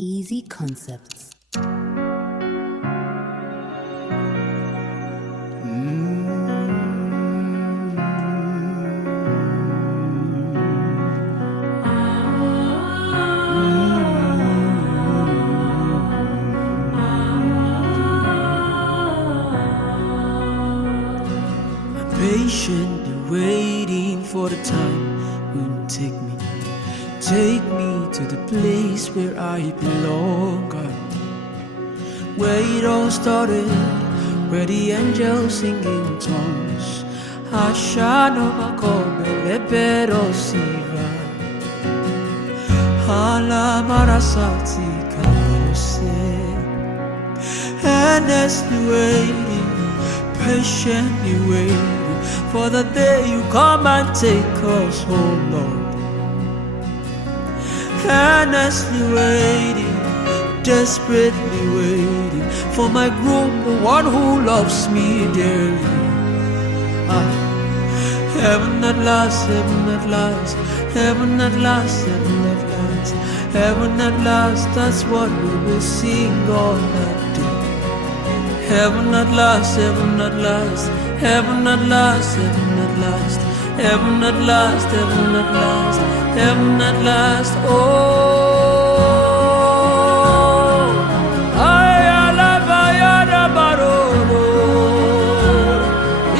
Easy Concepts. Patiently waiting for the time when you take me to the place where I belong. Where it all started, where the angels sing in tongues. Ashano makobe pero siva. Hala marasati karose. Endlessly waiting, patiently waiting for the day you come and take us home, Lord. Earnestly waiting, desperately waiting for my groom, the one who loves me dearly. Heaven at last, heaven at last, heaven at last, heaven at last, heaven at last, that's what we will sing all that day. Heaven at last, heaven at last, heaven at last, heaven at last, heaven at last, heaven at last, heaven at last. Oh, I love I barolo.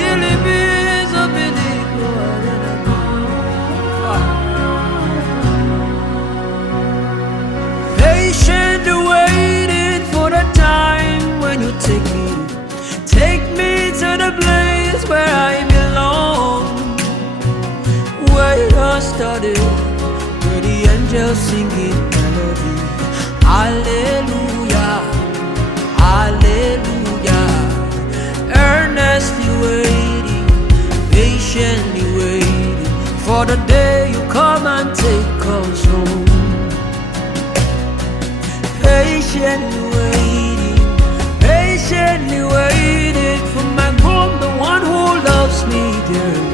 Ili bizo biliko patient waiting for the time when you take me to the place where I belong. Where it all started, where the angels singing melody. Hallelujah, hallelujah. Earnestly waiting, patiently waiting for the day you come and take us home. Patiently waiting, patiently waiting for my groom, the one who loves me dearly.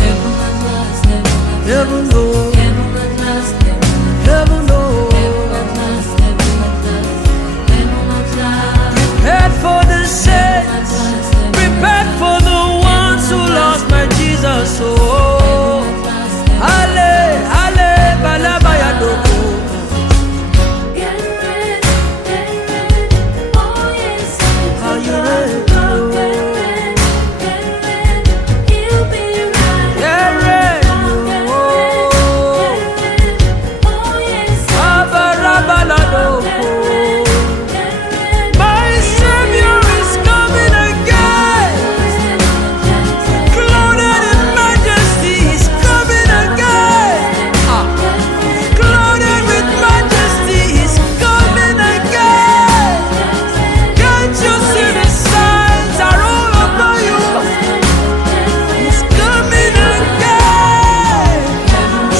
Heaven at last, Heaven knows, heaven at last, heaven knows. heaven at last, heaven at last, heaven at last. Prepared for the saints, prepared for the ones who lost my Jesus. Oh, ale, ale, balabaya doko. Get ready, oh yes, Are you ready? get ready, he'll be right. Get ready, oh. Oh yes, Abarabaladoko. My Savior is coming again. Clothed in majesty, He's coming again. Clothed with majesty, He's coming again. Can't you see the signs are all over you? He's coming again.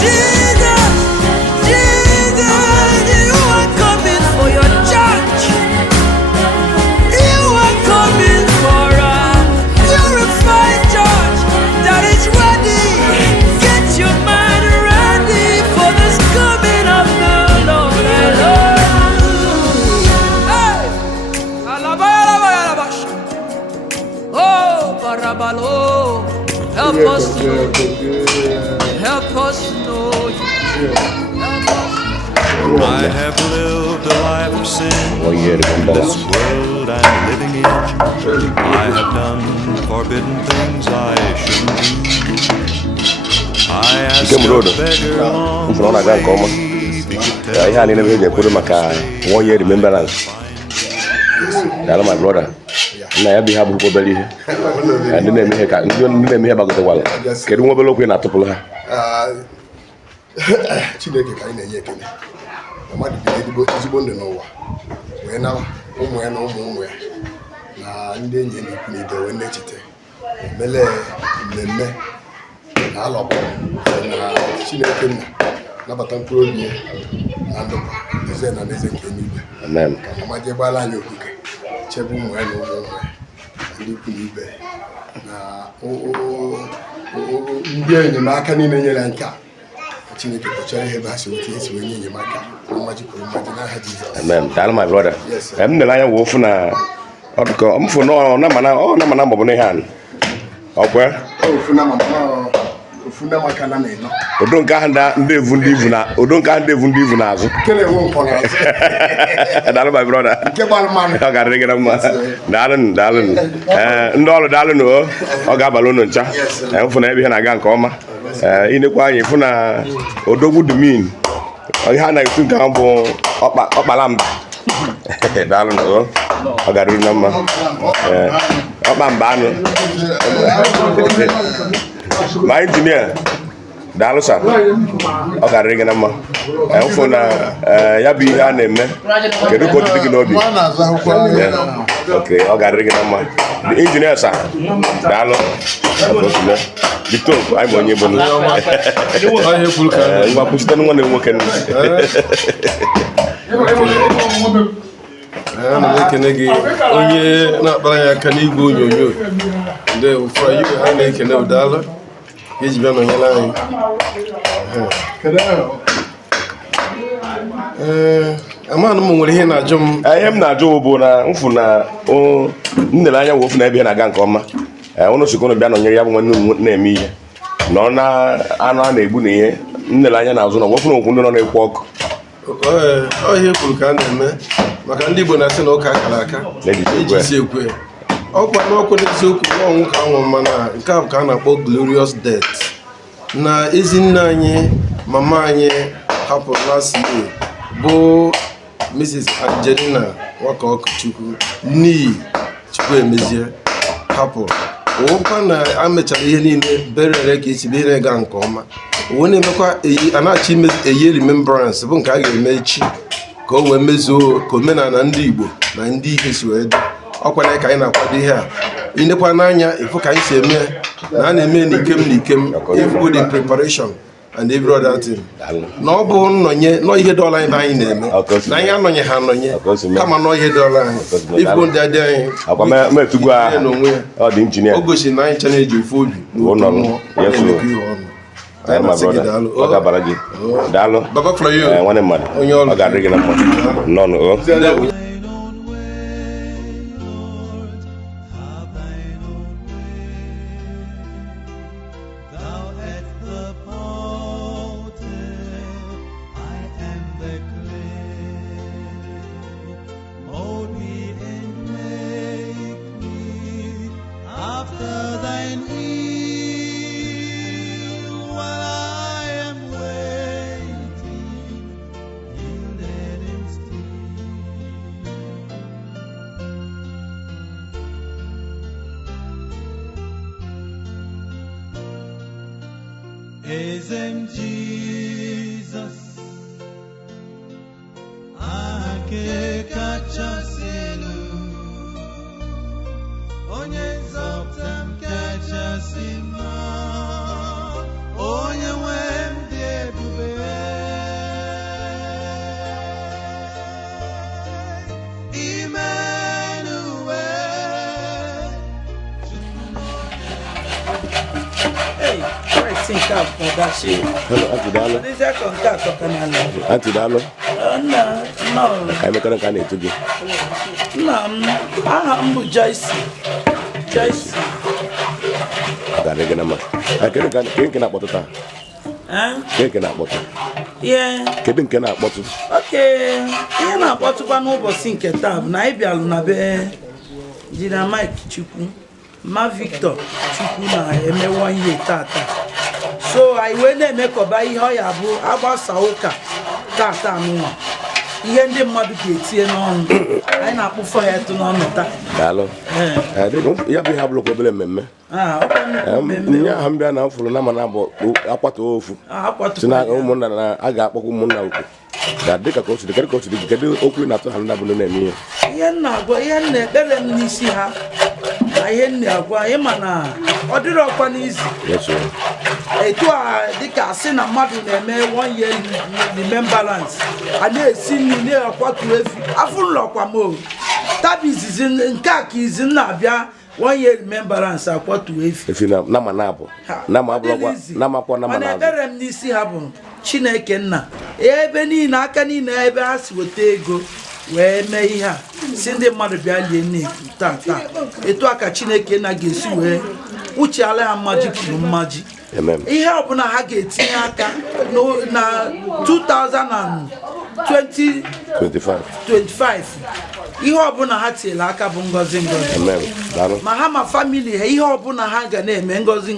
Jesus, Jesus, you are coming for your church. You are coming for a purified church that is ready. Get your mind ready for this coming of the Lord. Hey! Alabayalabayalabash. Oh, Barabalo, help us to know you. Help us to know you. Help us. I have lived a life of sin One year to come in this world I'm living in. I have done forbidden things I shouldn't do. I asked Come a road. beggar along From the I can't come. way if he could tell I had in a way put him a 1 year remembrance. That's my brother. Na ya bi ha bu ko beli. And then me heka, ndio me heba ko wala. Kedu mo belo ko na topolo ha. Chineke ka anyị na-enye ekele. Mmadụ bi ezigbo ndụ n'ụwa wee na ụmụ ya na ụmụ ya na ndị enyi ya na-ekwu n'ide wee na-echete emele mmemme na alọbụ na Chineke nna nabata mkpụrụ obi ya na ndụkwa eze na eze nke eluigwe. Amen. Ka mama jee gbala anyị okike chebe ụmụ ya na ụmụ ya ndị ikwu na ibe na ndị enyemaka niile nyere nke a Chineke kpọchara ihe ebe ha si weta esi wee nye enyemaka mmaji kwuru mmaji n'aha Jizọs. Amen. Daalụ my brother. Yes, M nere anya wụ ofu na ọdụkọ mfu na mana maọbụ n'ihe anụ. Ọkwa? Ofu na maka na ịnọ. Odo nke ahụ ndị evu ndị ivu n'azụ. Kele nwe mpọ n'azụ. Daalụ my brother. Nke gbara mmanụ. Ọ ga-adịrị gị na mma. Daalụ. Ndị ọrụ daalụ nụ ọ ga-abalị unu ncha. Mfu na ebe ihe na-aga nke ọma. Inekwa anyị fụ na odogwu dumin. Ihe a na-etu nke ahụ bụ ọkpala mba. Daalụ nụ ọ ga-adịrị na mma. Ọkpa mba anụ. Ma injinia daalụ sa ọ ga-adịrị gị na mma. Mfu na ya bụ ihe a na-eme kedu ka o dị gị n'obi. Ọ ga-adịrị gị na mma. Injinia sa daalụ Victor anyị ma onye bụ ngwa kwụsịta nwa na nwoke ana m ekene gị onye na-akpara ya aka n'igwe onyonyo ndị ụfọdụ igwe ha na-ekene ụdala ka eji bịa nọnyere anyị. Amaghị m nwere ihe na-ajụ m. Ihe m na-ajụ bụ na mfu na nnere anya wofu na ebe ihe na-aga nke ọma. Ụnụ sikọnụ bịa nọnyere ya bụ nwanne m na-eme ihe nọ na anụ a na-egbu na ihe nnere anya n'azụ na wofu na okwu ndị nọ na-ekwu ọkụ. Ihe kwuru ka a na-eme maka ndị Igbo na-asị na ụka akara aka eji isi ekwe ọkwa n'ọkụ n'eziokwu ọnwụ ka anwụ mana nke a bụ ka a na-akpọ glorious death na ezi nne anyị mama anyị hapụrụ last year bụ Mrs. Angelina Nwakaọkụchukwu n'ihi Chukwu emezie hapụrụ ụkwa na amechara ihe niile berere ka esi bere ga nke ọma onwe na-emekwa a na-achọ eyi remembrance bụ nke a ga-eme echi ka o wee mezuo ka omenala ndị Igbo na ndị ihe si wee dị ọkwa na ka anyị na-akwado ihe a inekwa n'anya ịfụ ka anyị si eme na a na-eme n'ikem ịfụ the preparation and every other thing na ọ bụ nnọnye nọ ihe dọla anyị na anyị na-eme na anyị anọnye ha anọnye kama nọ ihe dọla anyị ịfụ ndị adị anyị n'onwe ya o gosiri na anyị ncha na-eji ofu obi na mmụọ na-emekọ ihe ọnụ. Baba Flayo nwanne mmadụ ọ ga-adịrị gị na mma nnọọ. Ezem Jesus, ake kachasinu, onye nzọpụta m kachasị mma, onye nwe m dị ebube. Hello, Auntie Dalo. Auntie Dalo. No. I make a need to give. No, I'm Joyce. Joyce. I got a number. I can't up bottle. Taking up bottle. Yeah. Keeping up bottle. Okay. You're not bottle one over sink at tab. Naibia Nabe. Dina Mike Chuku. Ma Victor Chuku na eme 1 year tata. So I went and make a buy Hoyabu about Sauka Tata Numa. Ihe ndị mmadụ ga-etinye n'ọnụ anyị na-akpụ fire to n'ọnụ daalụ ya bụ ihe abụrụ ka obere mmemme nya ha mbịa na mfụrụ na mana bụ akwata ofu si na ụmụnna na a ga-akpọkwa ụmụnna okwu ga dịka ka o siri ka o siri kedu okwu na-atụ ha ndị abụrụ na-eme ihe ihe na-agwa ihe na-ekpere m n'isi ha na ihe na-agwa ịma na ọ dịrị ọkwa n'izu etu a dịka asị na mmadụ na-eme 1 year remembrance a na-esi nri na-akwatu efi afụrụlọkwa m tabi izizi nke a ka izi na-abịa 1 year remembrance akwatu efi na ma na-abụ na ma abụrụkwa na makwa na ma na-abụ ekpere m n'isi ha bụ Chineke nna ebe niile aka niile ebe ha si weta ego wee mee ihe a si ndị mmadụ bịa lie nne taa etu a ka Chineke nna ga-esi wee uche ala ha mmaji kwuru mmaji ihe ọbụla ha ga-etinye aka na 2025 ihe ọbụla ha tinyere aka bụ ngozi ma ha ma famili ha ihe ọbụla ha ga na-eme ngozi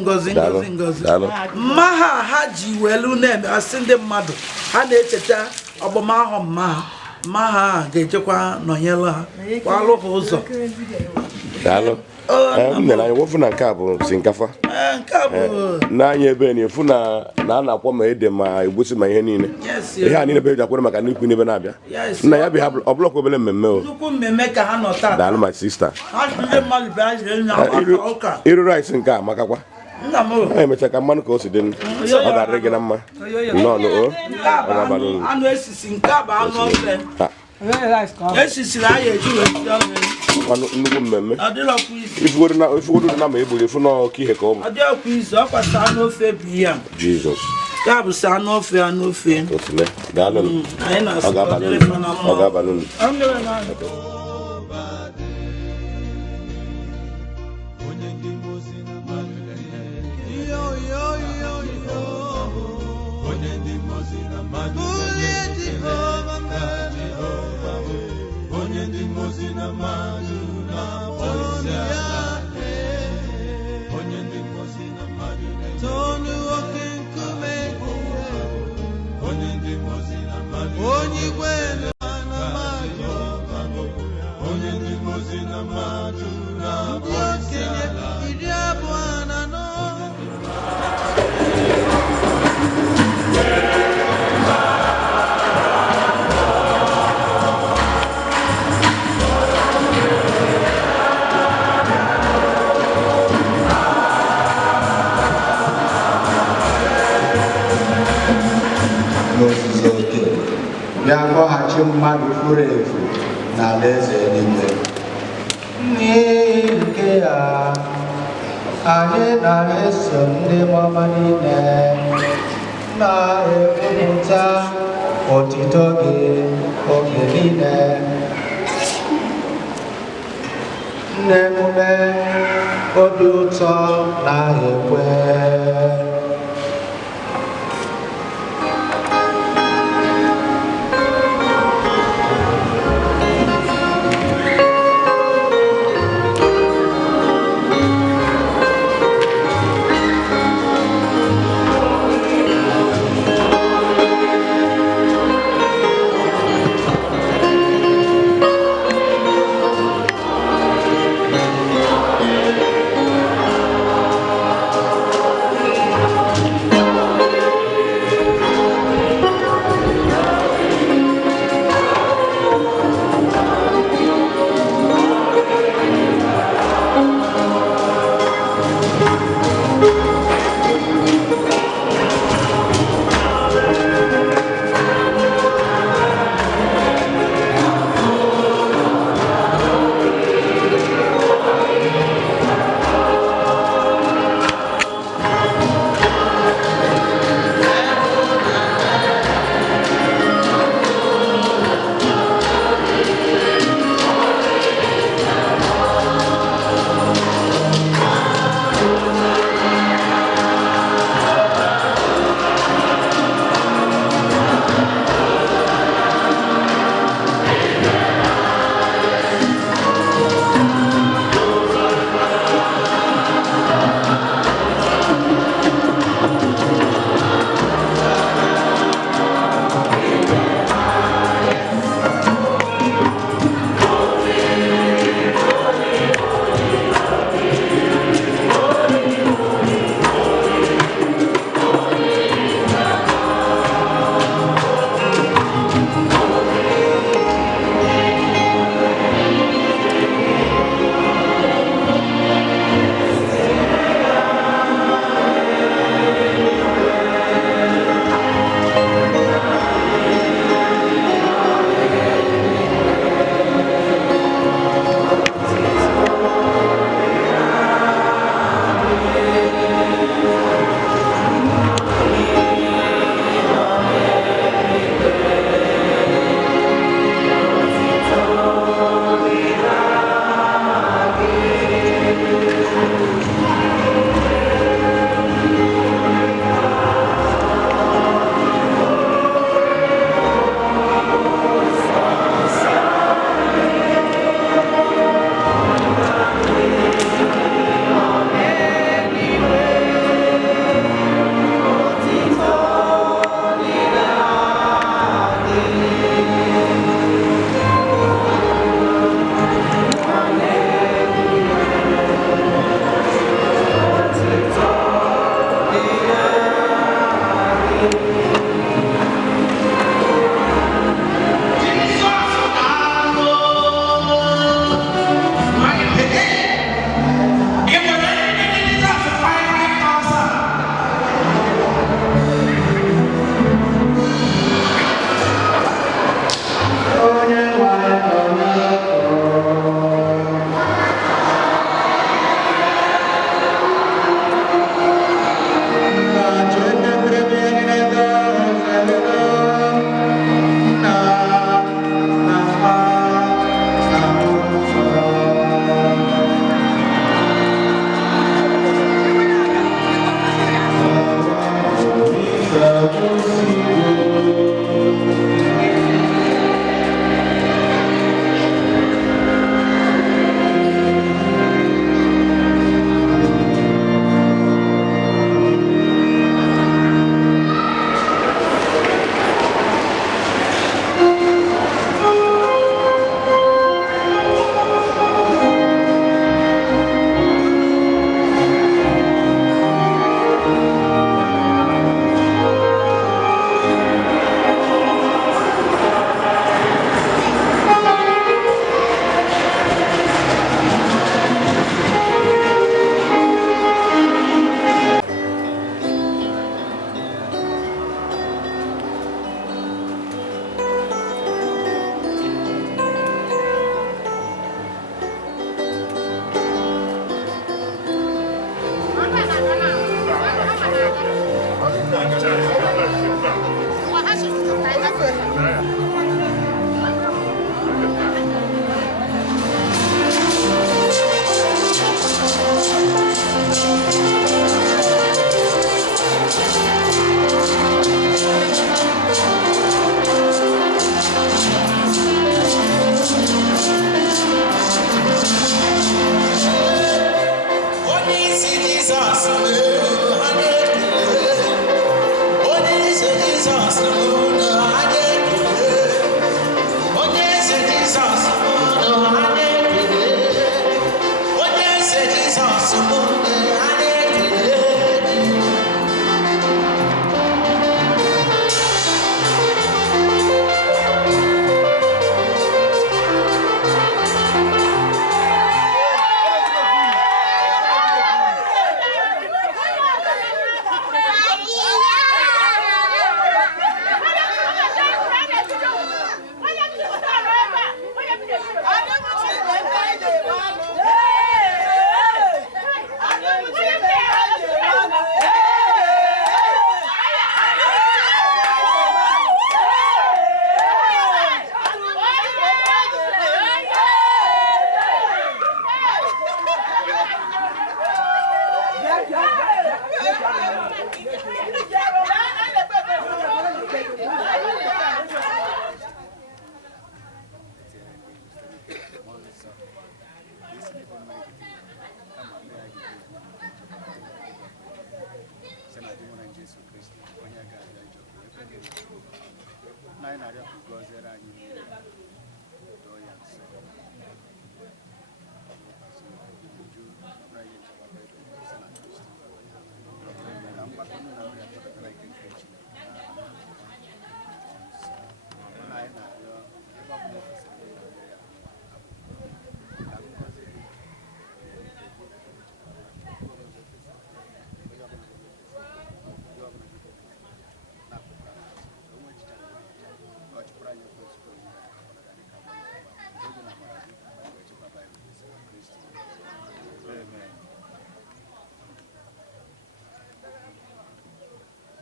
mma ha ji welu na-eme asị ndị mmadụ ha na-echeta ọgbamahụ mma ha ga-ejekwa nọnyere ha kwalụ ha ụzọ anyị wofu na nke a bụ shinkafa n'anya ebe na-efu na a na-akwọ ma ede ma egbusi ma ihe niile ihe a niile be eji akwere maka nnukwu n'ebe na-abịa nna ya bụ ha ọbụlọkwa obere mmemme daalụ my sister iru rice nke a makakwa emecha ka mmanụ ka o si dị ọ ga-adịrị gị na mma nnọọ anụ esisi nke a bụ anụ ofe esisiri anyị eji nnukwu mmemme ifugodo na ma egburu efu n'ọkụ ihe ka ọ bụ ọ dị ọkwa izu ọ kwasa anụ ofe bụ ihe a Jizọs ya bụ sa anụ ofe anyị na-asị ọ ga-abalị unu bịa kpọghachi mmadụ furu efu n'ala eze eluigwe. N'ihi nke ya anyị na-eso ndị mama niile na-ekwupụta otito gị oge niile n'emume obi ụtọ na-ekwe.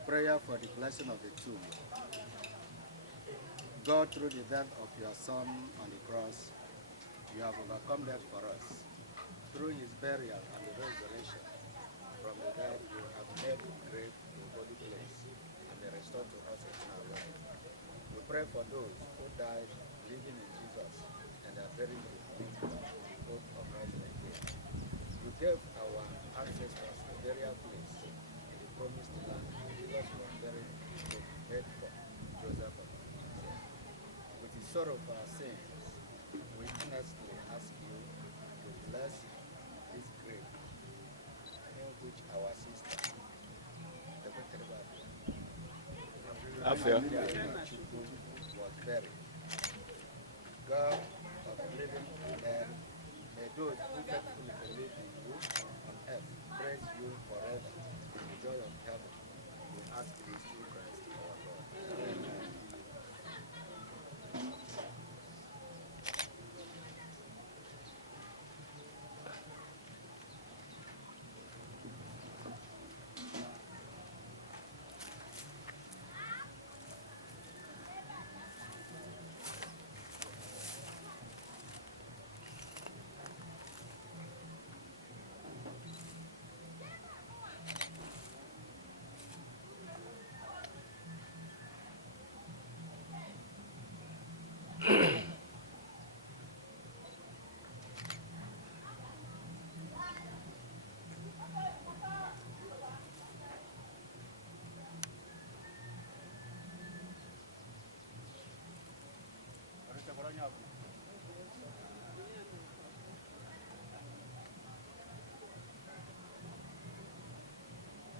Prayer for the blessing of the tomb. God, through the death of your Son on the cross, you have overcome death for us. Through his burial and the resurrection from the dead, you have made the grave a holy place and they restored to us eternal life. We pray for those who died believing in Jesus and are buried with him in the hope of rising again. You gave our ancestors a burial place in the promised land. Jesus was buried in Bedford, Joseph of Arimathea. With the sorrow for our sins, we earnestly ask you to bless this grave in which our sister, the was buried. God of living and dead, may those who faithfully believe in you on earth praise you forever in the joy of heaven. We ask this through Christ our Lord. Amen.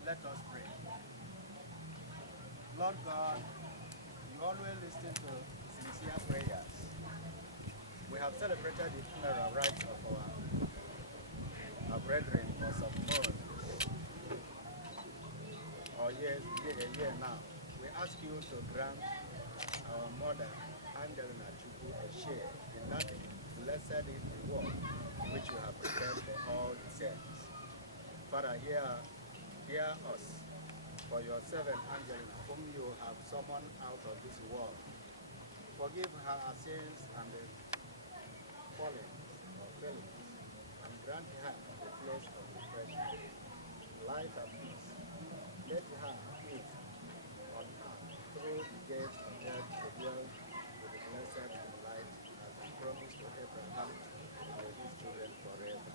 Let us pray. Lord God, you always listen to sincere prayers. We have celebrated the funeral rites of our brethren for some months, or years, a year now. We ask you to grant our mother, Angelina Chukwu, a share in that blessed is the reward which you have prepared for all the saints. Father, hear us, for your servant Angelina, whom you have summoned out of this world. Forgive her sins and the fallings or failings, and grant her the place of refreshment, life and peace. Let her peace on earth through the gates of death to dwell with the blessed in light as he promised to Abraham and his children forever.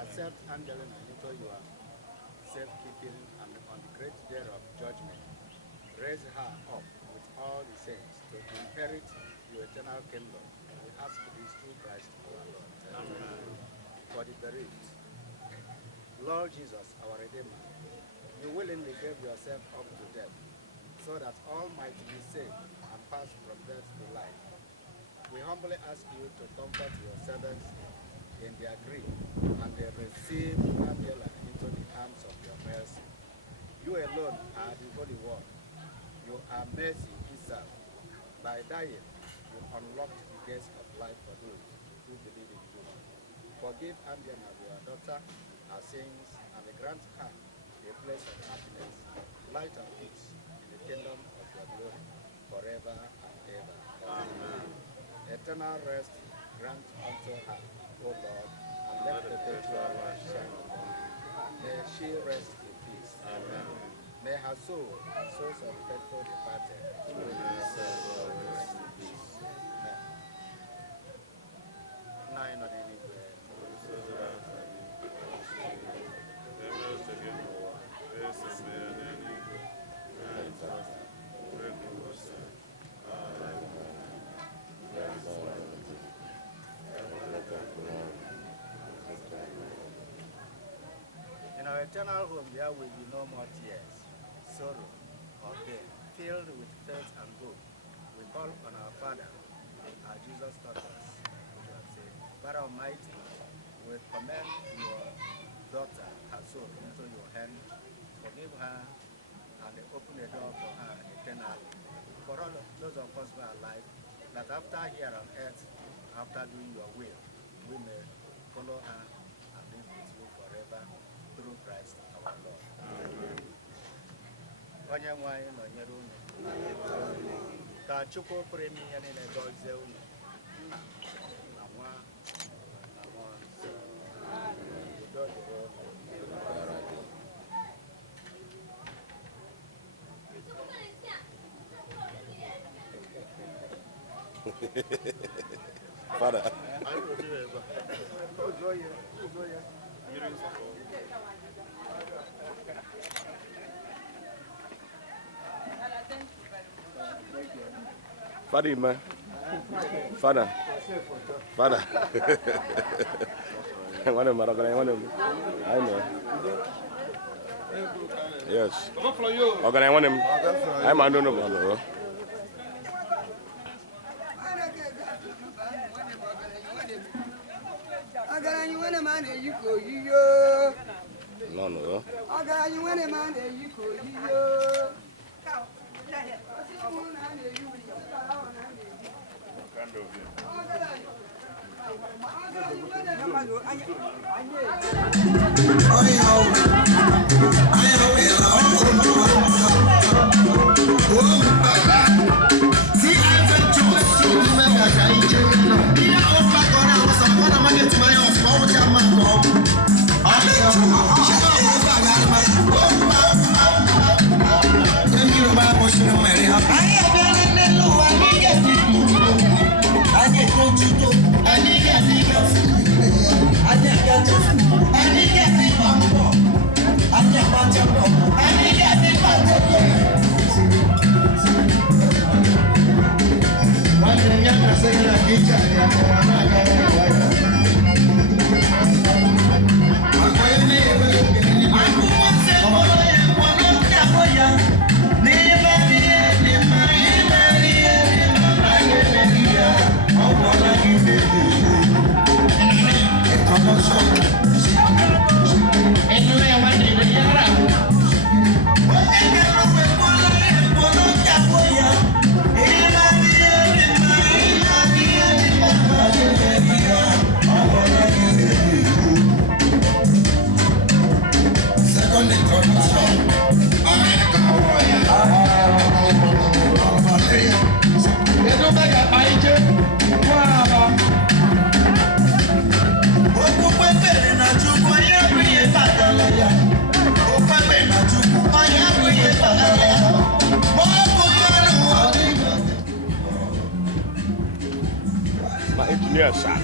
Accept Angelina into your safekeeping, and on the great day of judgment, raise her up with all the saints to inherit your eternal kingdom. We ask this through Christ our Lord. For the bereaved, Lord Jesus, our Redeemer, you willingly gave yourself up to death, so that all might be saved and pass from death to life. We humbly ask you to comfort your servants in their grief and they receive Angela into the arms of your mercy. You alone are the Holy One. You are mercy itself. By dying, you unlocked the gates of life for those who believe in you. Forgive Angela, your daughter, her sins, and grant her a place of happiness, light and peace in the kingdom of your glory, forever and ever. Amen. Eternal rest grant unto her, O Lord, and let the perpetual light shine upon her. May she rest in peace. Amen. May her soul and souls of faithful departed rest in peace. Amen. Nine on any In our eternal home, there will be no more tears, sorrow, or pain. Filled with faith and hope, we call on our Father, as Jesus taught us. We have said, Father Almighty, we commend your daughter, her soul, into your hand. Forgive her and open the door for her eternally. For all those of us who are alive, that after here on earth, after doing your will, we may follow her and live with you forever through Christ our Lord. Onye nwe anyị nọnyere unu ka Chukwu pụrụ ime ihe niile gọzie unu, Nna na Nwa na Mmụọ Nsọ. Udo dịrị unu. Father. Father, man. Father. One of them, I know. Yes. Okay, I want him. I'm a no. No. My engineer, sir.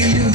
Yeah.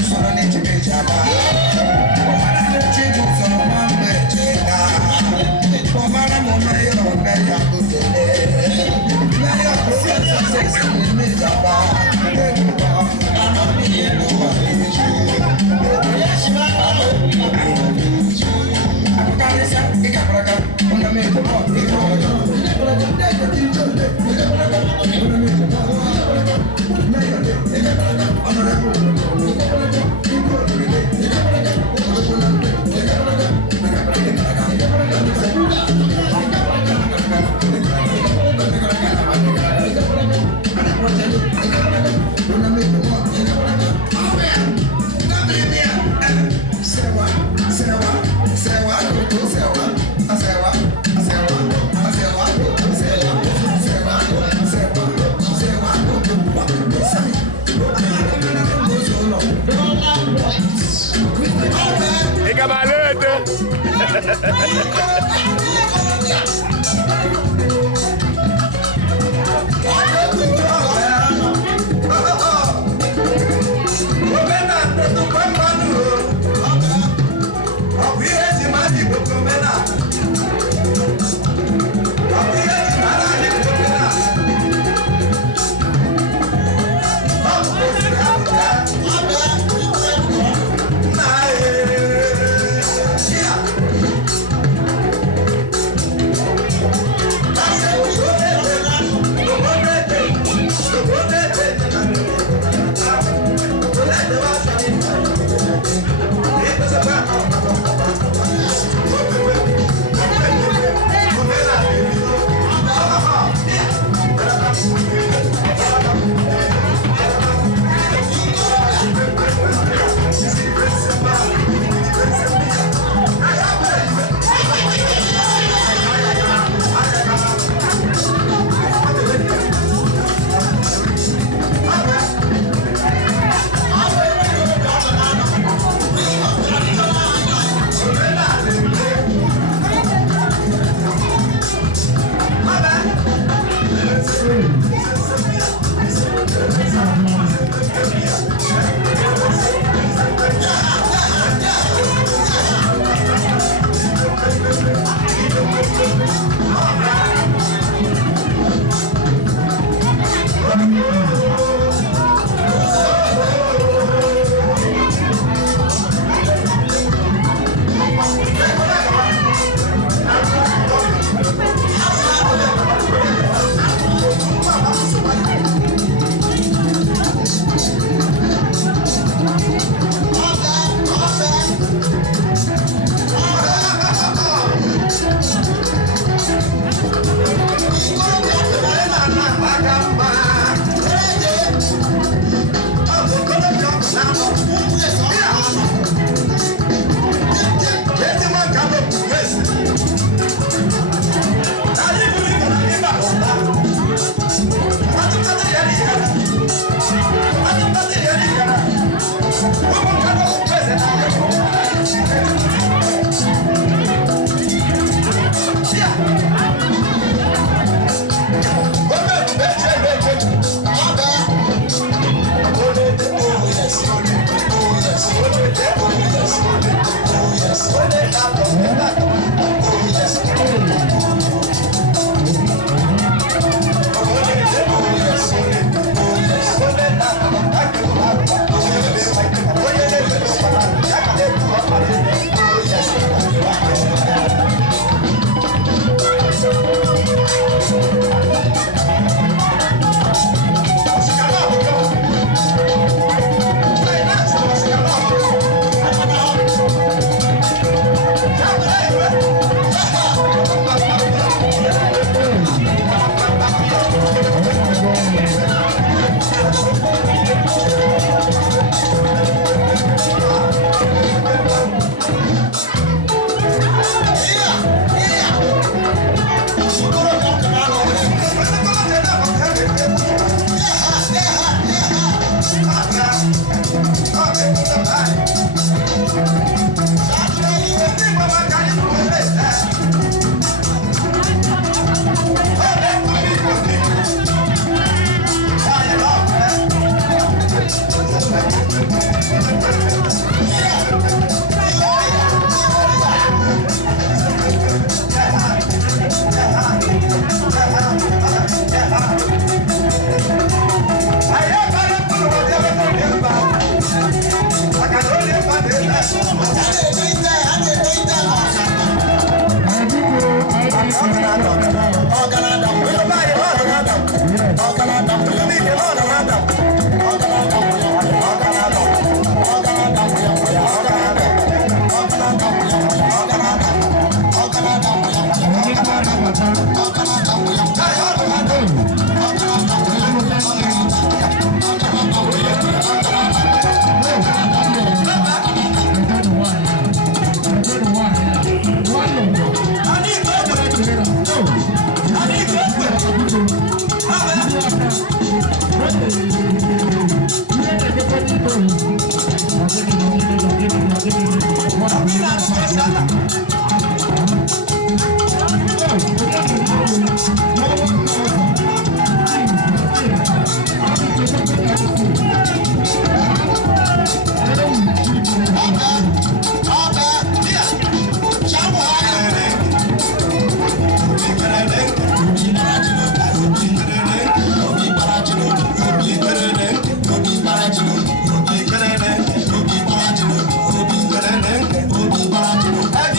Obi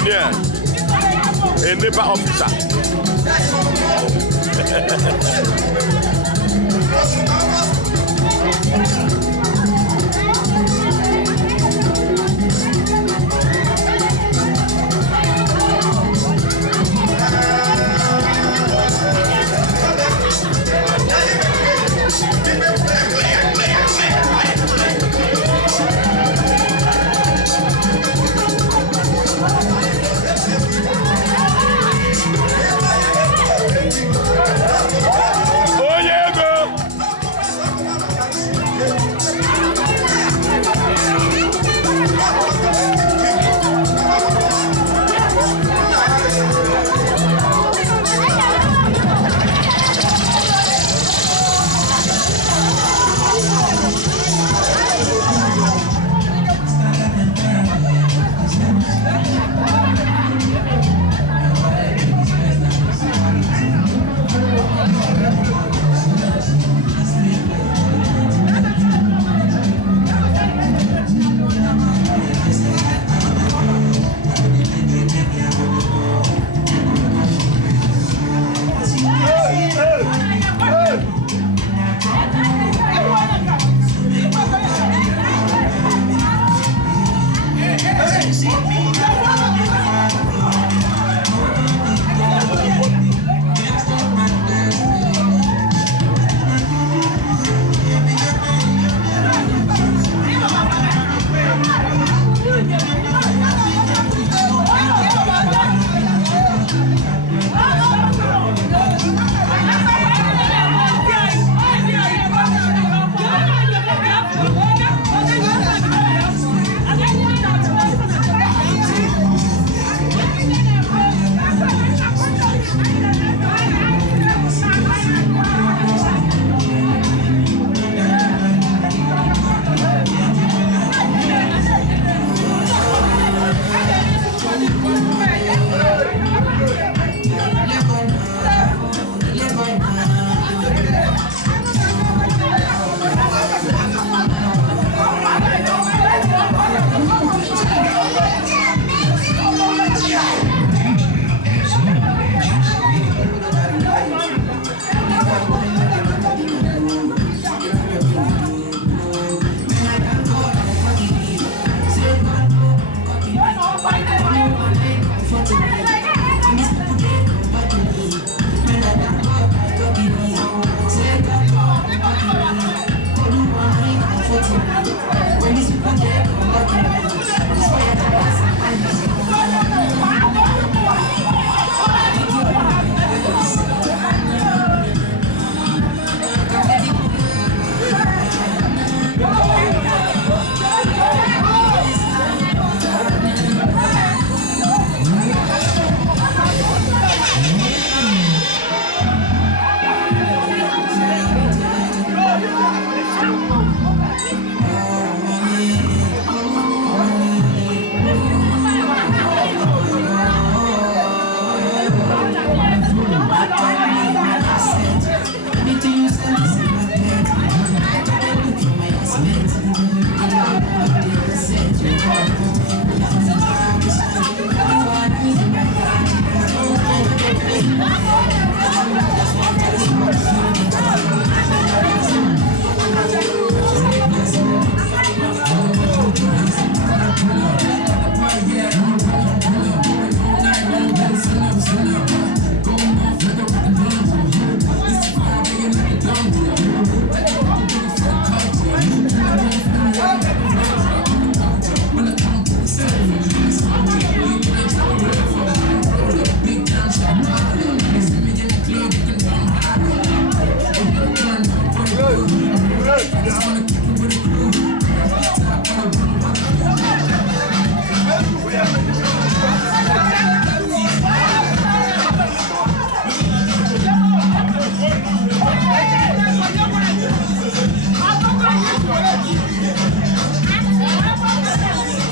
engineer, a NEPA officer.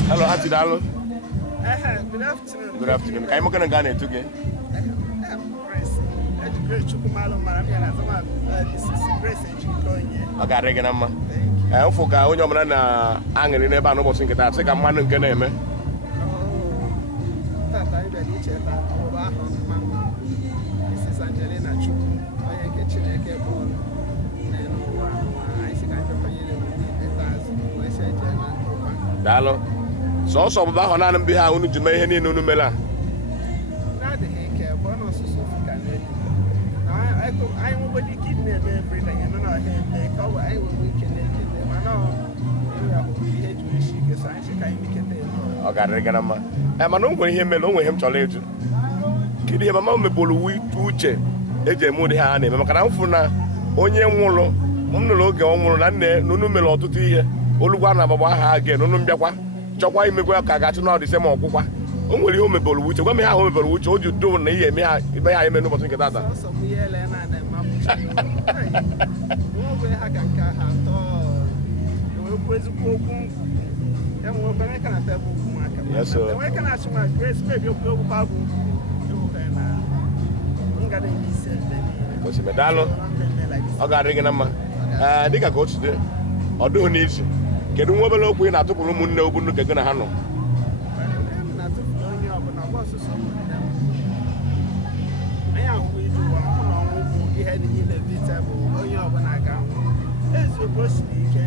Hello, Auntie Dalo. Good afternoon. Good afternoon. Kayo mo ka ng Ghana ito, Grace Chukumalo Maramia, this is Grace Chukoye. Magarega naman. Ufuka onye ọmara na angere n'ebe a n'ụbọchị nketa sị ka mmanụ nke na-eme. bịara icheta ọgbụgba ahụ mmanwụ Mrs. Angelina Chukwu onye nke Chineke bụrụ n'ụwa anyị si ka anyị bịakwanyere ikpeazụ wee si eje na ndụkwa. Daalụ. Sọọsọ ọgbụgba ahụ naanị mgbe ha unu ji mee ihe niile unu mere a? Na-adịghị ike bụ n'ọsụsụ ka na-eji anyị nwegodi ike ịdị na-eme everyday eme na ọha eme ka ọ bụ anyị nwere ike na-ekele mana ahụhụ ihe juru isi ike so anyị si ka anyị mekete ọ ga-adịrị gị na mma mana o nwere ihe mere o nwere ihe m chọrọ ịjụ kedu ihe mama m mepụrụ uche eji eme ụdị ha a na-eme maka na m fụrụ na onye nwụrụ m nụrụ oge ọ nwụrụ na nne n'unu mere ọtụtụ ihe olugwa na agbagba aha aga n'unu mbịakwa chọkwa imekwa ka ga-achụ na ọdịse ma ọkwụkwa o nwere ihe o mepụrụ uche gwa m ihe ahụ o mepụrụ uche o ji do na ihe eme ha eme n'ụbọchị nke tata ezigbo okwu enwere ka na tebụl ụmụaka enwere ka na-achụ ma grace mebi okwu okwu ha bụ na ngada nke ise daalụ ọ ga-adị gị na mma dịka ka otu dị ọ dịghị n'izu kedu nwa obere okwu ị na-atụpụrụ ụmụnne obunu nke gị na ha nọ onye ọbụla ọgba ọsụsụ anyị ahụhụ ije ụwa mụ na ọnwụ bụ ihe niile vitebụl onye ọbụla ga-anwụ eziokwu o siri ike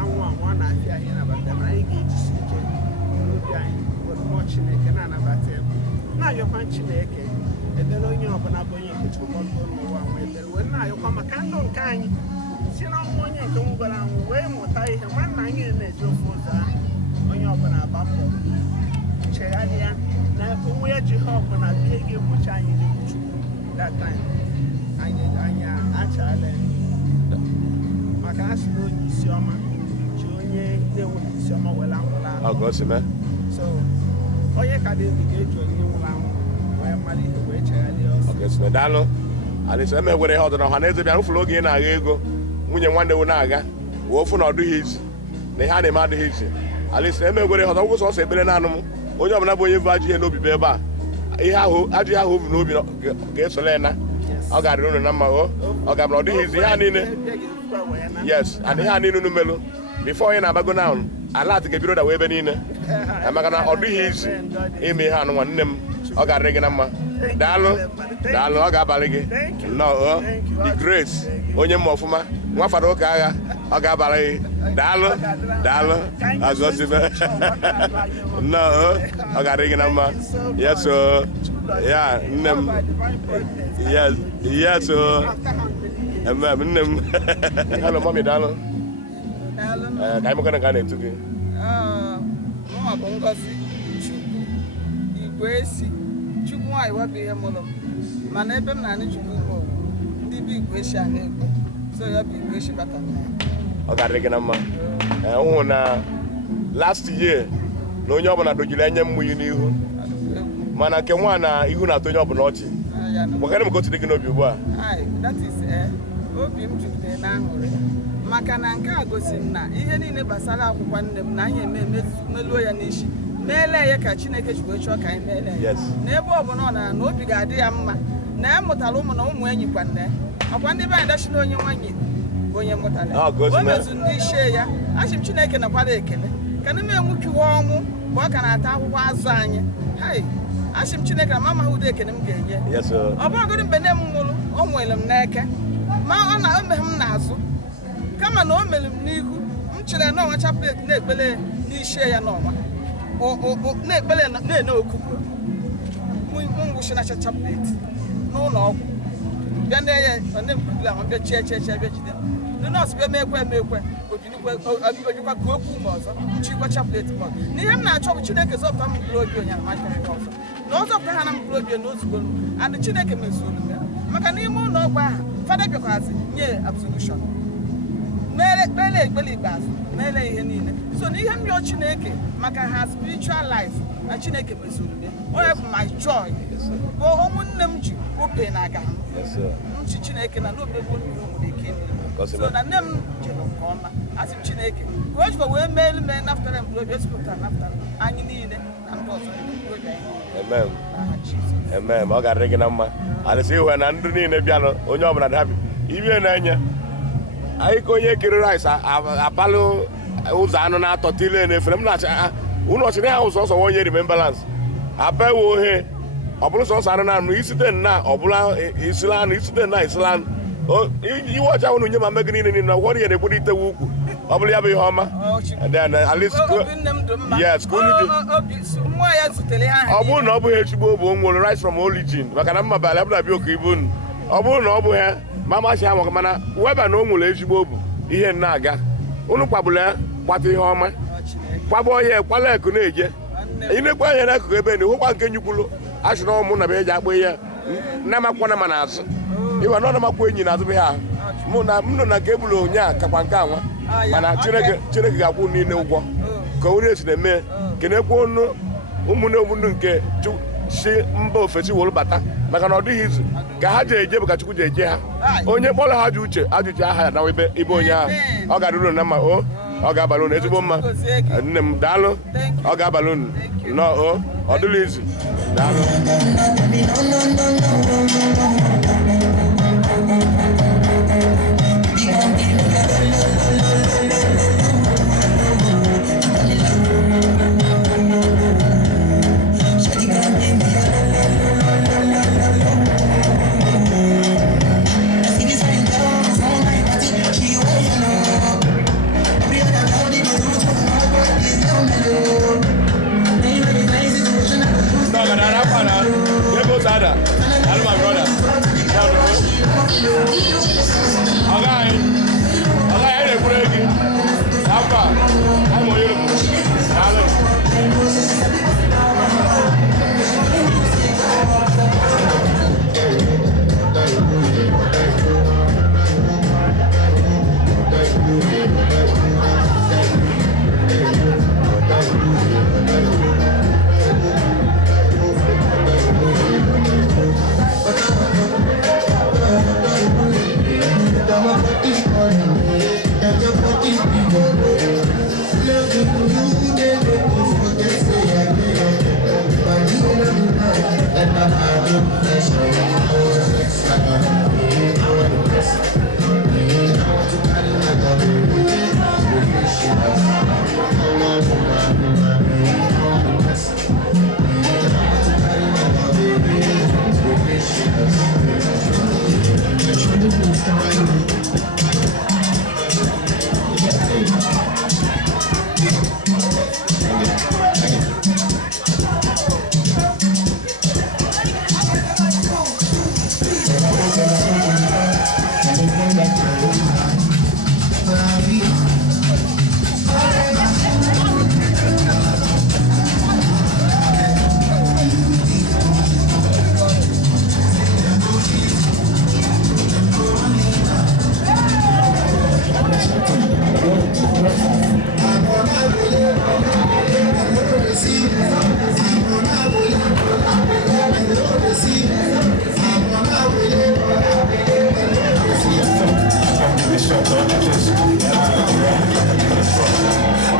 anwụ anwụ na-afịa anyị nabata ma anyị ga-ejisi ike n'obi anyị were mmụọ Chineke na-anabata ya na-ayọkwa Chineke ebere onye ọbụla bụ onye nke Chukwu n'ụwa nwe ebere wee na-ayọkwa maka ndụ nke anyị si na ọnwụ onye nke nwụgara anwụ wee mụta ihe nwanna anyị na-eji ofu ụzọ ahụ onye ọbụla gbapụ chegharịa na onwe ya ji ha ọbụla ihe ga-egbochi anyị n'egbu Chukwu that time anyị achala maka ha si na onye isi ọma onye na-enweghị isi ọma were anwụla so onye ka dị ga-eji onye nwụrụ anwụ wee mara ihe wee chegharịa ọsọ daalụ alịsa eme gwere ihe ọdụ na ọha na eze bịara ụfụrụ oge ị na-agha ego nwunye nwanne w na-aga wee ofu na ọ dịghị izi na ihe a na-eme adịghị izi alịsa eme gwere ihe ọdụ ọgwụ sọsọ ekpere na-anụ m onye ọbụla bụ onye bụ ajọ ihe n'obi bụ ebe a ihe ahụ ajọ ihe ahụ obi n'obi ga-esola ya na ọ ga-adịrị unu na mma ọ ga-abụrụ ọ dịghị izi ihe a niile yes and ihe a niile unu melụ bifo onye na-agbago na ala atị ga-ebido da wee ebe niile maka na ọ dịghị izi ime ihe anụ nwa nne m ọ ga-adịrị gị na mma daalụ daalụ ọ ga-abalị gị nnọọ the grace onye mma ọfụma nwa fada ụka agha ọ ga-abalị gị daalụ daalụ azọzibe nnọọ ọ ga-adịrị gị na mma yes ya nne m yes nne m hello mami daalụ ka anyị mekana ka a na-etu gị mụnwa bụ Ngozi Chukwu Igwe Esi Chukwu nwaanyị wepụ ihe mụrụ mana ebe m na-anị Chukwu bụ ndị bụ Igwe Esi ahụ egbe so ya bụ Igwe Esi bata ọ ga-adịrị gị na mma hụ na last year na onye ọbụla dojiri anya mmụnye n'ihu mana nke nwa na ihu na-atọ onye ọbụla ọchị gbakara m ka otu dị gị n'obi ugbu a obi m jupụtara na aṅụrị maka na nke a gosiri na ihe niile gbasara akwụkwọ nne m na anyị emeluo ya n'isi meele ya ka Chineke ji wee chọọ ka anyị meele ya n'ebe ọ bụla ọ na obi ga-adị ya mma na ya mụtara ụmụ na ụmụ enyi kwa nne ọkwa ndị be anyị dachi na onye nwanyị bụ onye mụtara o mezu ndị ichie ya achị m Chineke nakwara ekele ka na m enwukiwe ọnwụ mgbe ọ ka na-ata akwụkwọ azụ anyị achị m Chineke na mama ụdị ekele m ga-enye ọ bụrụgodị mgbe nne m nwụrụ o nwere m n'eke ma ọ na omeghe m n'azụ kama na o mere m n'ihu m chere na ọnwa chaplet na-ekpele n'isi ya n'ọnwa na-ekpele na-ene okuku ngwụchi na chaplet n'ụlọ ọgwụ bịa na ya nne m kwubila ahụ bịa chie bịa jide ndị nọọsụ bịa mekwe ojikwa ka okwu m ọzọ chikwa chaplet m ọzọ na ihe m na-achọ bụ Chineke zọpụta m mkpụrụ obi onye na ọzọ na ọ zọpụta ha na mkpụrụ obi na ozugbo and Chineke mezuru ya maka n'ime ụlọ ọgwụ ahụ fada bịakwazi nye absolution kpele ekpele ikpeazụ meele ihe niile so na ihe m rịọ Chineke maka ha spiritual life na Chineke mezuru ya onye bụ my joy bụ ụmụnne m ji obe na aga m chi Chineke na n'obe bụ nwere ike so na nne m jere nke ọma asị m Chineke ka o jikwa wee meelu mee naftara mkpụrụ obi esipụtara naftara anyị niile na ndị ọzọ mkpụrụ obi anyị ọ ga-adịrị gị na mma alịsị iwe na ndị niile bịanụ onye ọbụla dị hapi ibe na-enye anyị ka onye kere rice apalụ ụzọ anụ na-atọ tile na-efere m na-achị ụlọ ọchịrị ha ụzọ ọsọ onye remembrance abewo he ọbụrụ sọsọ anụ na anụ isite na ọbụla isila isite na isila iwe ọcha hụ na nye ma mmegị niile na ụfọdụ ihe na-egburu itewe ukwu ọ bụrụ ya bụ ihe ọma ọ bụrụ na ọ bụghị echigbo bụ nwere rice from origin maka na mma bala bụla bịa oke ibu unu ọ bụrụ na ọ bụ ha ma masị ha maka mana weba na o nwere echigbo bụ ihe na-aga unu kpagburu ya gbata ihe ọma kwabụ ya kwala eku na-eje ị na-ekwe anya n'akụkụ ebe na ịhụkwa nke nyukwulu achụ na ọmụ na be eji akpọ ihe na-amakwana ma n'azụ ịwa na ọ na-amakwa enyi na-azụ ha mụ na m nọ na nke ebulu onye a kakwa nke anwa mana Chineke ga-akwụ niile ụgwọ ka onye esi na-eme kenekwa ọnụ ụmụnne obodo nke si mba ofesi wolu bata maka na ọ dịghị izu ka ha ji eje bụ ka Chukwu ji eje ha onye kpọrọ ha ji uche ajụjụ aha ya na ibe onye ahụ ọ ga-adịrị na mma ọ ga-abalị unu ezigbo mma nne m daalụ ọ ga-abalị unu nọọ ọ dịla izu daalụ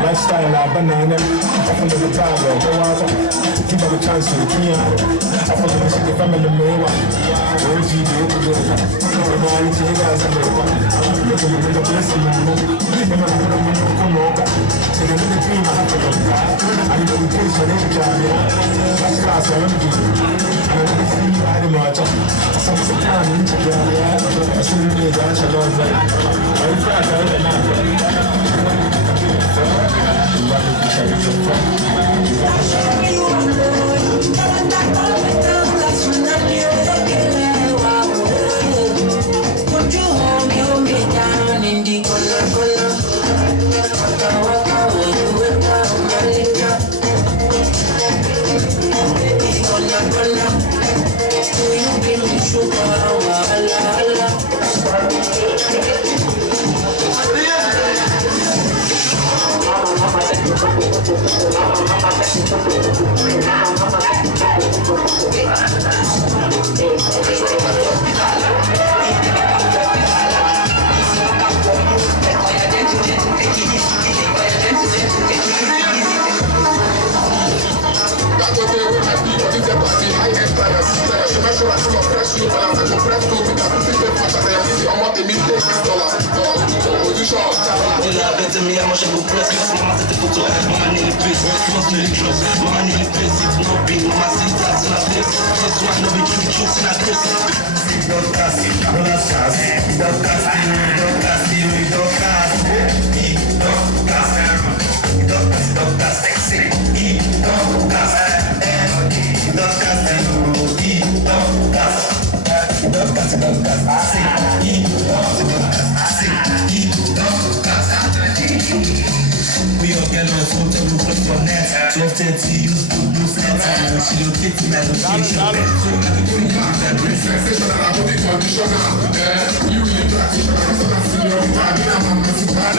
Lifestyle like banana, I follow the power, go out, give up a chance to me. I follow the family more. OG, the reality guys are the one. Look at the blessing, and I'm going to come over. So the little dream I have to go. I need to take some energy. That's class, I love you. I don't see you out of my job. Some time into the area. I see you there, I love that. I'm proud of it. I'm Better me, I'm a shadow press. Mama said the photo, mama nearly face. Trust me, trust. Mama nearly face. It's not being mama see that in a face. Just one of the truth in a Chris. Don't cast it, don't cast it, don't cast it, don't cast it, don't cast it, don't cast it, don't cast it, don't cast it, don't cast it, don't cast it, don't cast it. We all get on phone to look up for net. 12:30 use good news net. She locate my location. So I can go in that sensation and I put it conditional. You really practice and I'm still your body. I'm not too bad.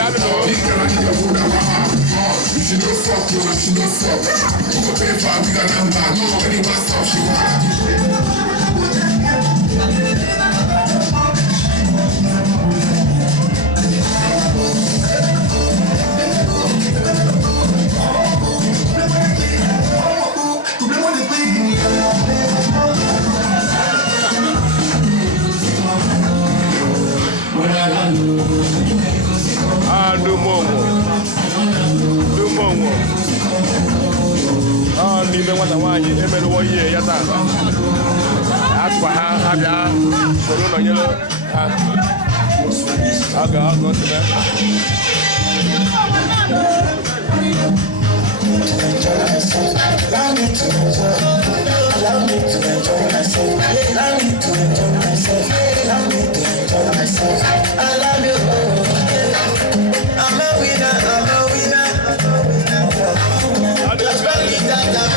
You can your food and she no fuck you, she no fuck. You go pay for a bigger number. No, anyone stop she want. Do more. Leave one one year, every 1 year, yes, that's why I have ya. Yellow. I'll go to that. Allow me to enjoy myself. Allow me to enjoy myself. Allow me to enjoy myself. I love you. I'm a winner. Just believe that I'm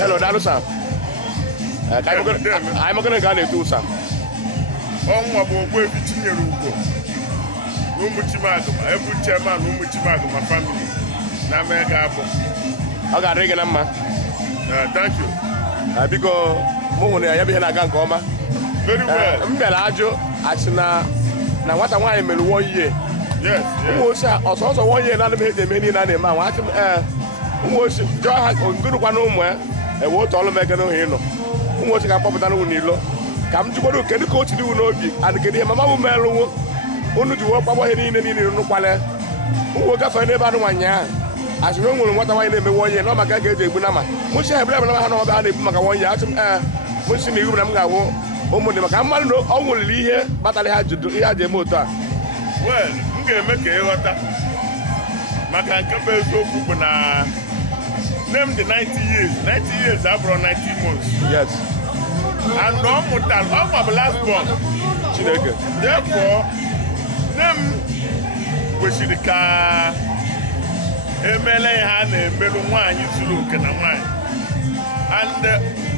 Hello, Dalusa. I'm going to go to Tusa. Ọnwa bụ ogbu ebi tinyere ugwo n'ụmụchimadụ ma ebu chairman ụmụchimadụ ma family na mega abụ ọ ga-adịrị gị na mma. Thank you. Biko mụ hụrụ ya bụ ihe na-aga nke ọma. Very well. M bịara ajụ asị na nwata nwaanyị mere 1 year. Yes. Ụmụ ochie ọsọsọ 1 year na-adịghị eji eme niile a na-eme anwa achị ụmụ ochie jụọ ha ngụrụkwa na ụmụ ya ewe otu ọlụ meke n'ohe ịnọ ụmụ ochie ga-akpọpụta n'ụlọ n'ilo ka m jụkwara kedu ka o chiri iwu n'obi and kedu ihe mama m merụwo unu ji wee kpagbo ihe niile nụkwale ụmụ gafere n'ebe anụ nwaanyị ahụ asị na o nwere nwata nwaanyị na-eme 1 year na ọ maka ga-eji egbu nama mụchi ha ebere ha na ọba ha na-ebu maka 1 year achị m mụchi na iwu na m ga-awụ ụmụnne maka mmadụ na ọ nwụrịrị ihe kpatara ihe ha ji eme otu a. Well, m ga-eme ka ịghọta maka nke bụ eziokwu bụ na nne m dị 90 years abụrụ 90 months. Yes. And ọ mụtara ọ gbabụ last born Chineke. Therefore nne m kwesịrị ka emele ihe a na-emerụ nwaanyị zuru oke na nwaanyị and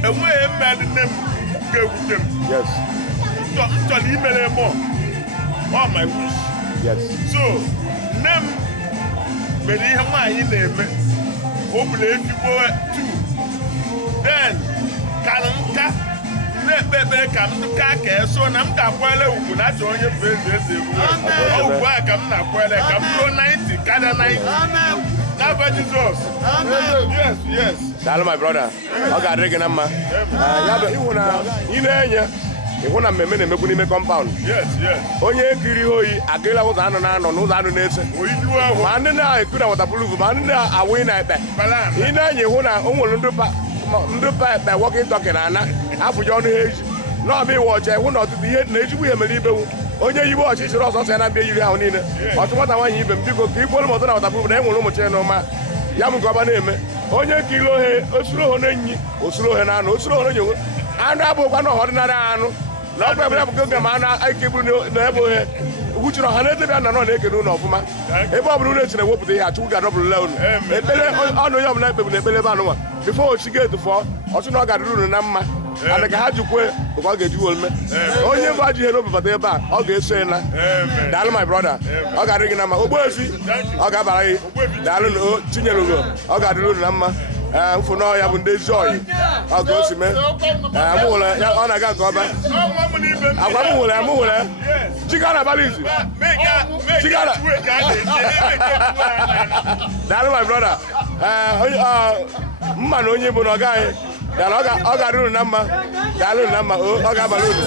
enweghị mmadụ nne m ga-ewute m. Yes. M chọrọ imere mọ all my wish. Yes. So nne m mere ihe nwaanyị na-eme o bụla ezigbo 2 then ka nka na-ekpe ekpere ka m ka eso na m ga-akwele ugwu na achọ onye bụ eze ruo ugwu a ka m na-akwele ka m ruo 90 kada 90 n'afọ Jizọs. Yes. Daalụ my brother. Ọ ga-adịrị gị na mma. Ya bụ ịhụ na ị na-enye ịhụ na mmemme na-emekwu n'ime kọmpaụnd. Onye ekiri ihe oyi akịrịla ụzọ anụ na-anọ n'ụzọ anụ na-ese ma ndị na-ekwu na wataproof ma ndị na-awụ ị na-ekpe ị na-enye ịhụ na o nwere ndị pa ekpe wọkịn tọkị na ana afụji ọnụ ha eji n'ọba iwe ọcha ịhụ na ọtụtụ ihe na-ejikwu ihe mere ibewu onye yibe ọchịchịrị ọsọsọ ya na-abịa yiri ahụ niile ọtụ nwata nwaanyị ibe m biko ka ikwolu m ọtụ na wataproof na e nwere ụmụchi n'ụma ya m nke ọba na-eme onye kiri ohe osuru ohe na-enyi osuru ohe na anụ osuru ohe na-enye anụ abụkwa na ọdịnarị anụ na ọkwa ebe bụ oge ma anụ ike bụrụ n'ebe ohe ukwuchiri ọha na-edebe na nọ na-ekene ụlọ ọfụma ebe ọ bụla ụlọ echiri ewepụta ihe achụkwu ga-adọbụrụla unu ekpere ọnụ onye ọbụla ekpebu na ekpere ebe anụnwa bifo ochi geetu fọọ ọchụ na ọ ga-adịrị unu na mma ana ka ha jikwe ụka ọ ga-eji ome onye mbụ ajụ ihe n'obi bata ebe a ọ ga-eso ya na daalụ my brother ọ ga-adịrị gị na mma Ogbuefi ọ ga-abara gị daalụ na Chinyere Ugo ọ ga-adịrị unu na mma mfụ na ya bụ ndị ezi oyi ọ ka o si mee ọ na-aga nke ọba agwa m hụrụ ya mụ hụrụ ya Chika na Balizi Chika daalụ my brother mma na onye bụ na ọ gaghị ọ ga-adị unu na mma daalụ unu na mma ọ ga-abalị unu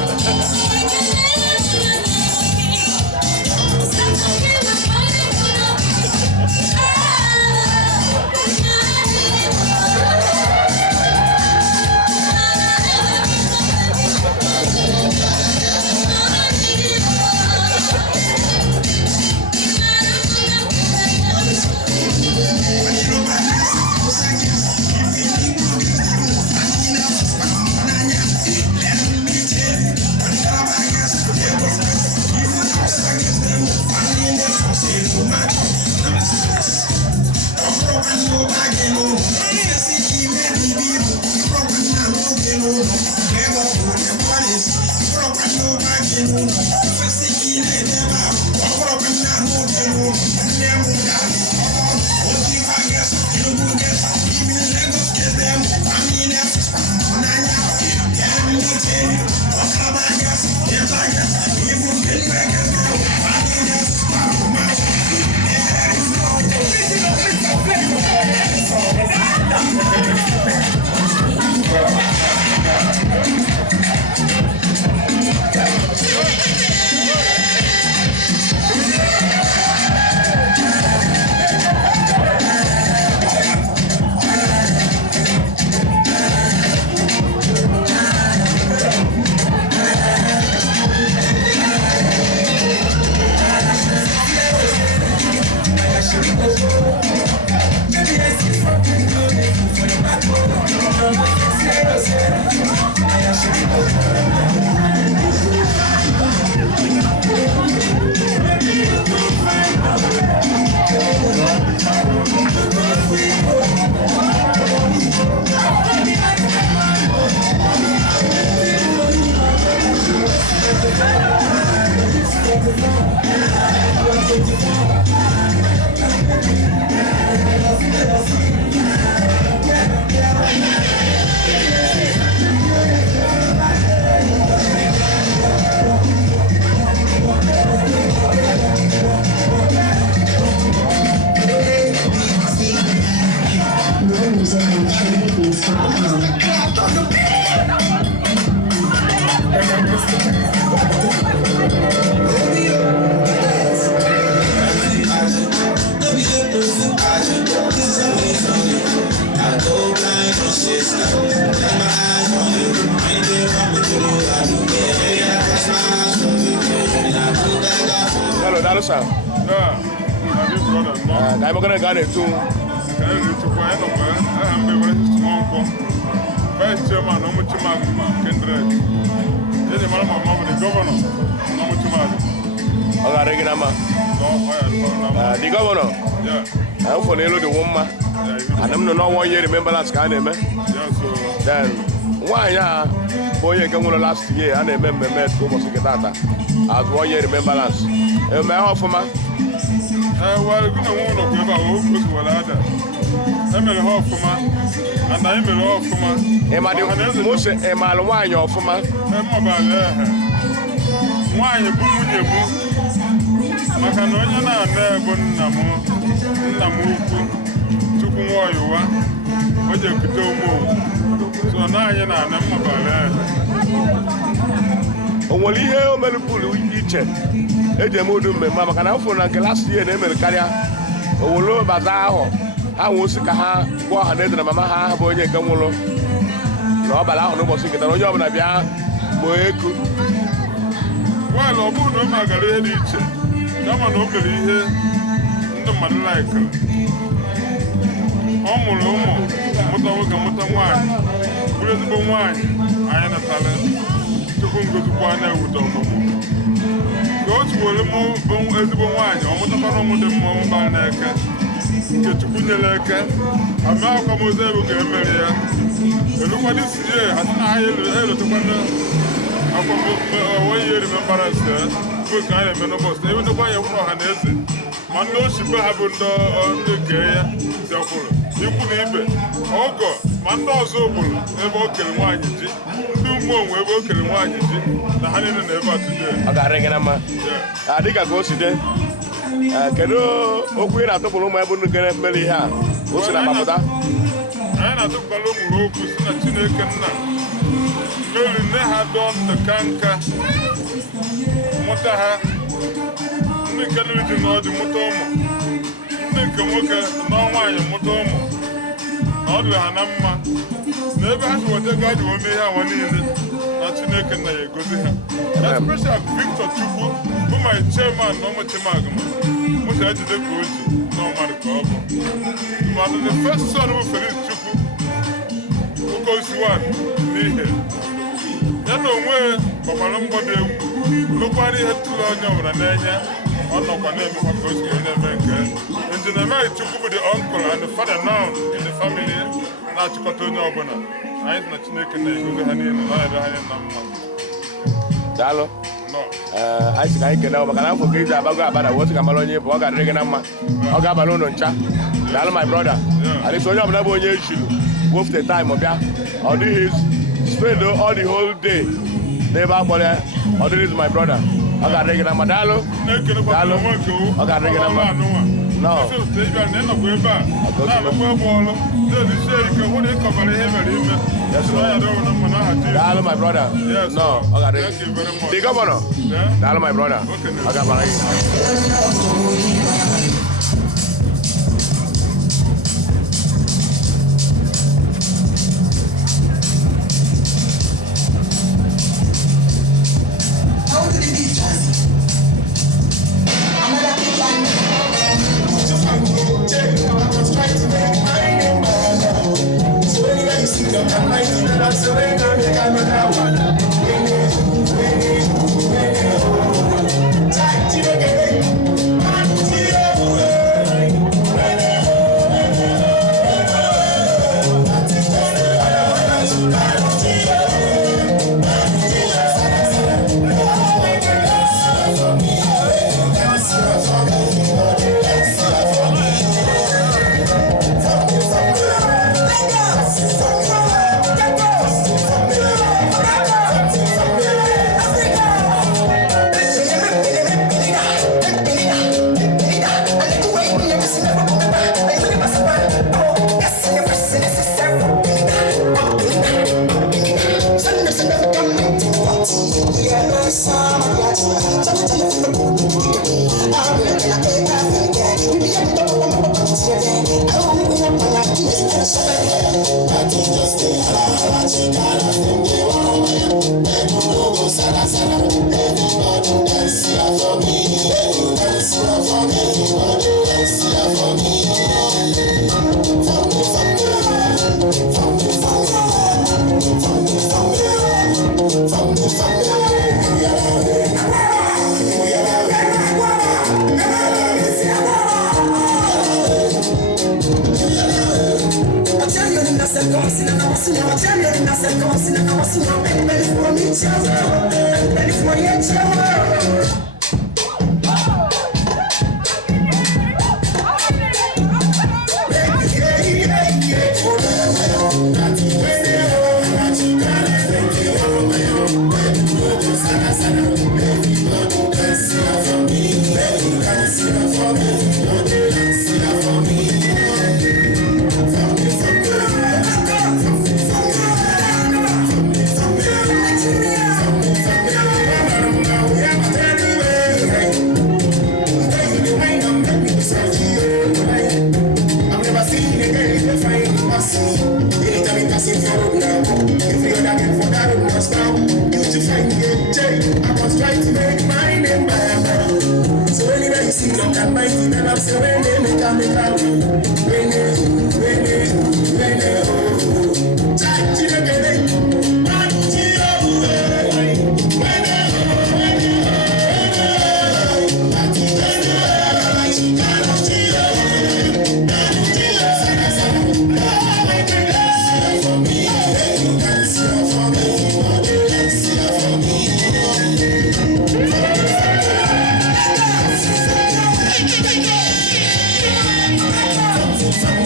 Hello, Dalusa. Yeah, my big brother. I'm going to get it too. Vice Chairman, no much magma, Kindred. Then the Mama, the governor, no much magma. The governor? Yeah. I'm for the woman. And I'm not 1 year remember last kind of then why boy you can last year and remember met almost as 1 year remember last. May I offer man? Well, good one of them are I'm a half for man, and I'm a half for man. Am I the most a mile wine or for man? Why you put your book? Macanonia, never Namu, took more you want, but you could do more. So now you're not Only here, Melipulu, each Edemodu, Mamma can offer like last year, America, Olo Bazao. I was sick of her, what I Mamma, boy, Gamulo. No, but I don't know what's in the job, and I be well, I would not Margaret each. No one openly here, no man like her. Almost, Mota wine, Brisbane wine, I am a talent. To go to one with them. Go to Willimo, Brisbane wine, or Mota the Mumbai Necker. Get to Puneleka, a Malcolm was able to Emeria. And look what this year has an eye to one. 1 year remember us there. Good kind of menopause. Even the way you want to say, man, no ship happened on the gay. You could even. Oh, God, man, no so good. Never kill one. No more, we will kill one. The honey never today. I got a number. I think I go to them. Can you open up the room? I wouldn't get a belly here. What's the matter? I took a look at the Really, had done the canker. Motaha, Nick know the Motomo. Nick no wine, Motomo. All the Hanama. Never has what the guy will be here one evening. Not to make a go to him. That's special Victor Chubu, who my chairman, no much magma. Which I did the coach, no matter problem. But the first son of Felix Chubu, who goes to one, near. Ya no we papa no mbode no kwari hetlo onyo na nenya ono kwa na me kwa gosi na menke enjina mai chukubu the uncle and the father now in the family na chikoto onyo obona ai na chineke na ego ha ni na da ha na mma dalo no ai sika ike na maka na fo ke ja bago abada wo sika malo onye bo ga rege na mma o ga balo no ncha dalo my brother ali so onye obona bo onye ishilu wolf the time obia all this spend all the whole day. Never bother. All this is my brother. I got regular Madalo. Dalo. I got regular No. Dalo, my brother. Yes. No. I got regular. The governor. Dalo, my brother. I got my From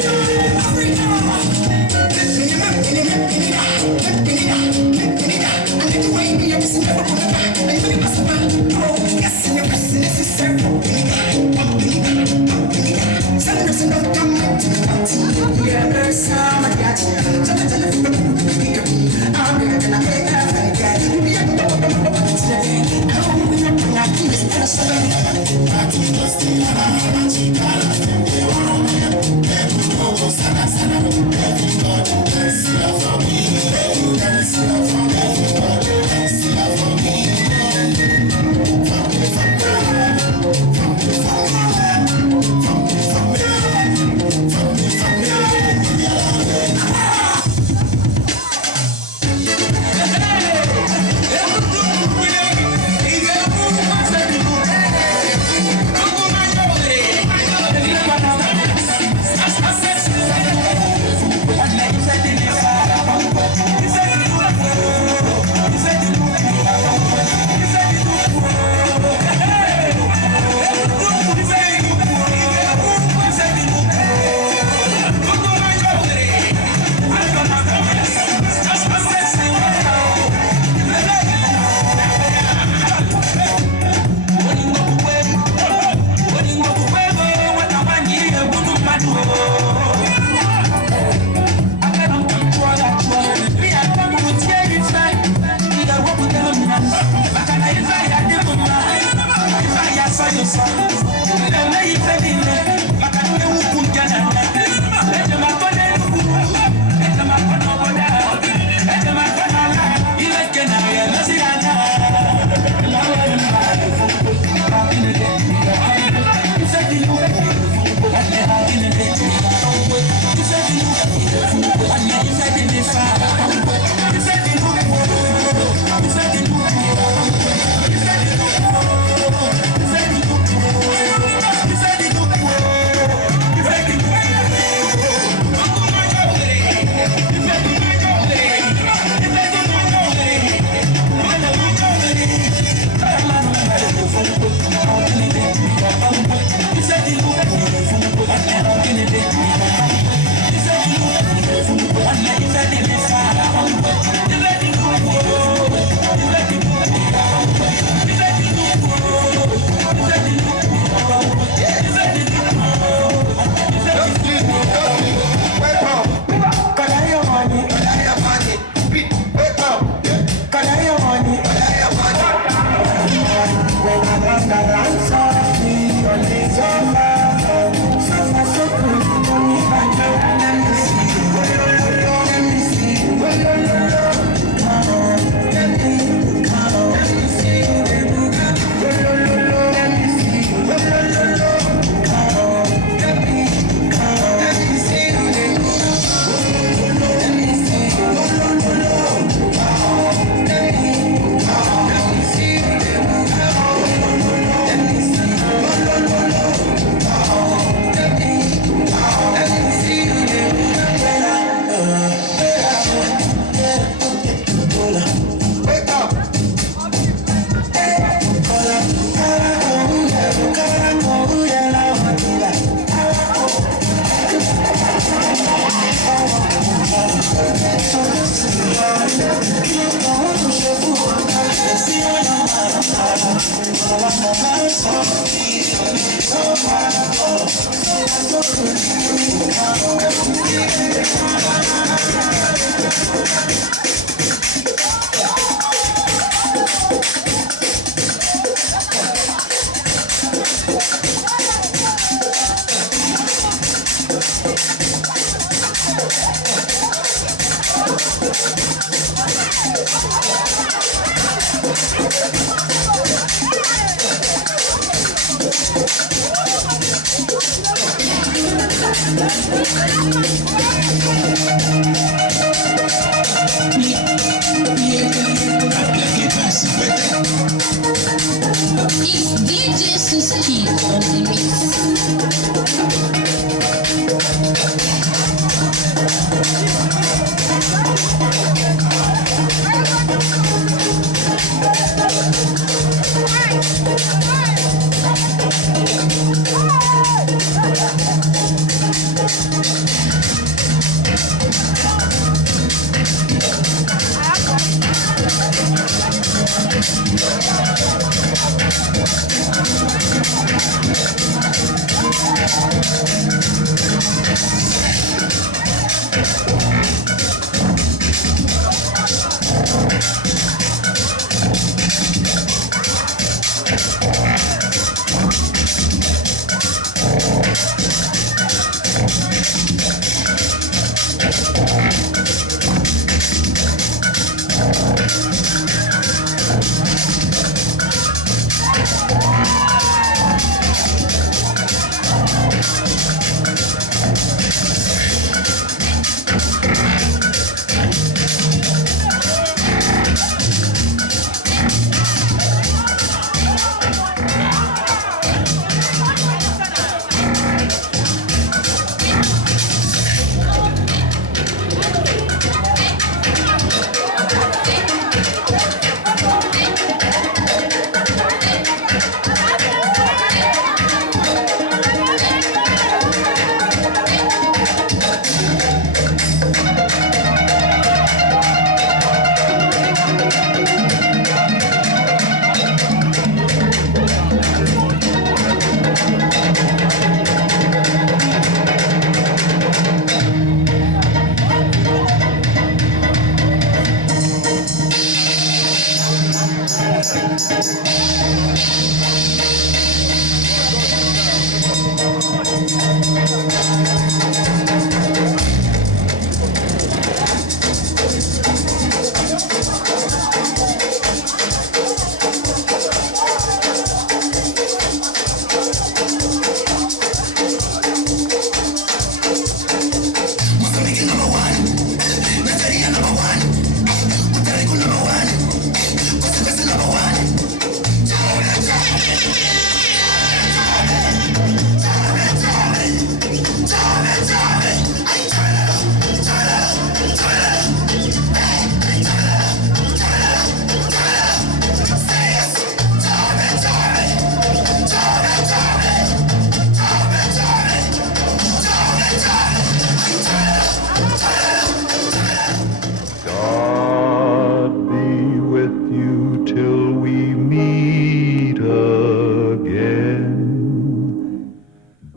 It's DJ Suski on the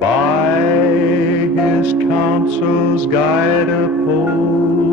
By his counsel's guide uphold,